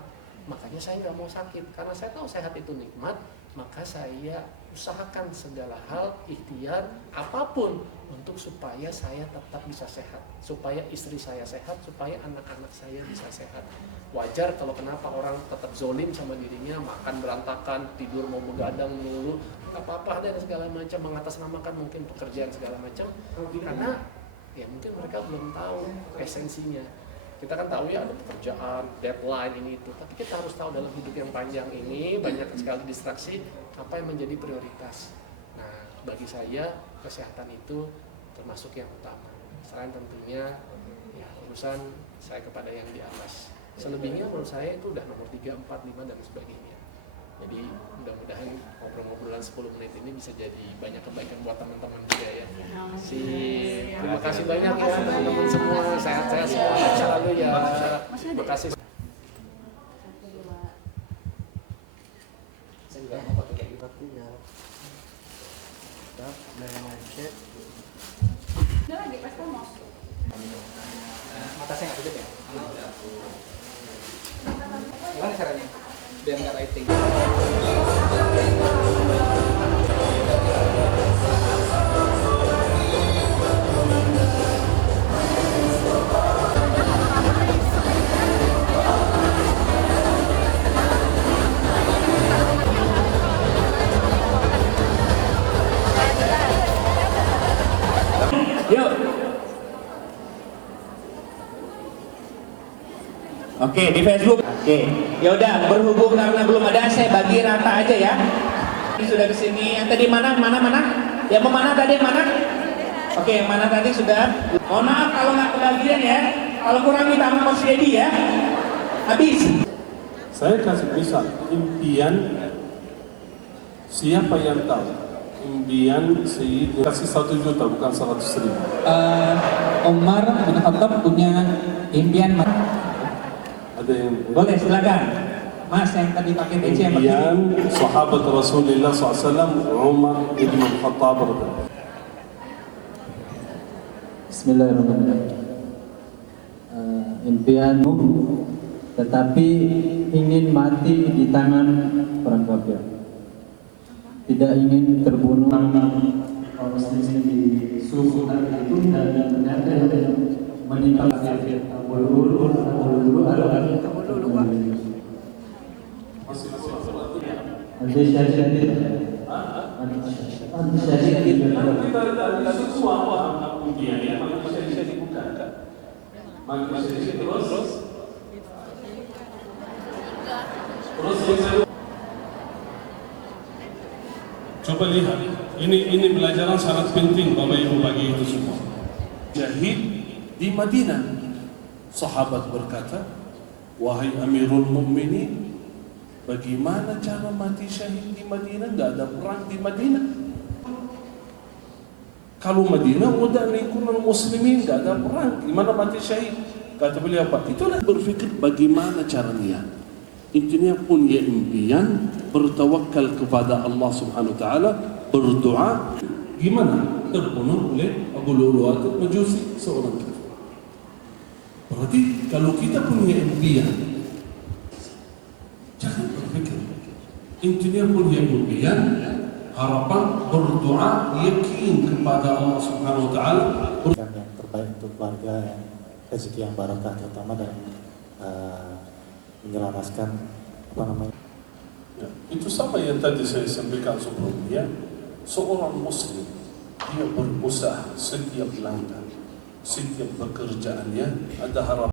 makanya saya nggak mau sakit. Karena saya tahu sehat itu nikmat, maka saya usahakan segala hal, ikhtiar, apapun untuk supaya saya tetap bisa sehat, supaya istri saya sehat, supaya anak-anak saya bisa sehat. Wajar kalau kenapa orang tetap zolim sama dirinya, makan berantakan, tidur mau begadang mulu, apa-apa dan segala macam, mengatasnamakan mungkin pekerjaan segala macam, karena ya mungkin mereka belum tahu esensinya. Kita kan tahu ya ada pekerjaan, deadline ini itu, tapi kita harus tahu dalam hidup yang panjang ini banyak sekali distraksi, apa yang menjadi prioritas. Nah, bagi saya kesehatan itu termasuk yang utama. Selain tentunya ya urusan saya kepada yang di atas. Selebihnya menurut saya itu udah nomor 3, 4, 5 dan sebagainya. Jadi mudah-mudahan ngobrol-ngobrolan 10 menit ini bisa jadi banyak kebaikan buat teman-teman juga ya. Terima kasih banyak ya teman-teman semua, sehat-sehat semua selalu ya. Terima kasih. Saya nggak mau pakai kayak gitu ya. Cek. Udah lagi pas mau. Mata saya nggak tutup ya? Gimana caranya? Biar nggak lighting. Yuk. Oke, di Facebook. Oke. Ya udah, berhubung karena belum ada, saya bagi rata aja ya. Ini sudah ke sini. Yang tadi mana? Yang mana tadi mana? Oke, yang mana tadi sudah. Mohon maaf kalau nggak kebagian ya. Kalau kurang minta sama Coach Dedi ya. Habis. Saya kasih bisa impian siapa yang tahu? Impian si kasih 1 juta bukan 100.000. Omar bin Khattab punya impian. Ada yang Boleh silakan. Mas yang tadi pakai PC yang impian sahabat Rasulullah SAW Umar bin Khattab. Bismillahirrahmanirrahim. Impianmu tetapi ingin mati di tangan orang kafir, tidak ingin terbunuh kaum muslimin di suku itu, dan ternyata meninggalkan Abulu Coba lihat, ini pelajaran sangat penting Bapak Ibu bagi itu semua. Syahid di Madinah, sahabat berkata, wahai Amirul Mukminin, bagaimana cara mati syahid di Madinah? Nggak ada perang di Madinah. Kalau Madinah udah lingkungan muslimin, nggak ada perang, gimana mati syahid? Kata beliau apa? Itulah berpikir bagaimana caranya. Intinya punya impian, bertawakal kepada Allah Subhanahu Wa Taala, berdoa. Gimana? Terbunuh oleh Abu Lu'lu'atul Majusi, seorang kafir. Berarti kalau kita punya impian, jangan berpikir. Intinya punya impian, harapan, berdoa, yakin kepada Allah Subhanahu Wa Taala. Yang terbaik untuk keluarga, yang rezeki yang barokah, terutama dalam menyelamatkan Ya, itu sama yang tadi saya sampaikan sebelumnya. Seorang muslim dia berusaha setiap langkah, setiap pekerjaannya ada harapan.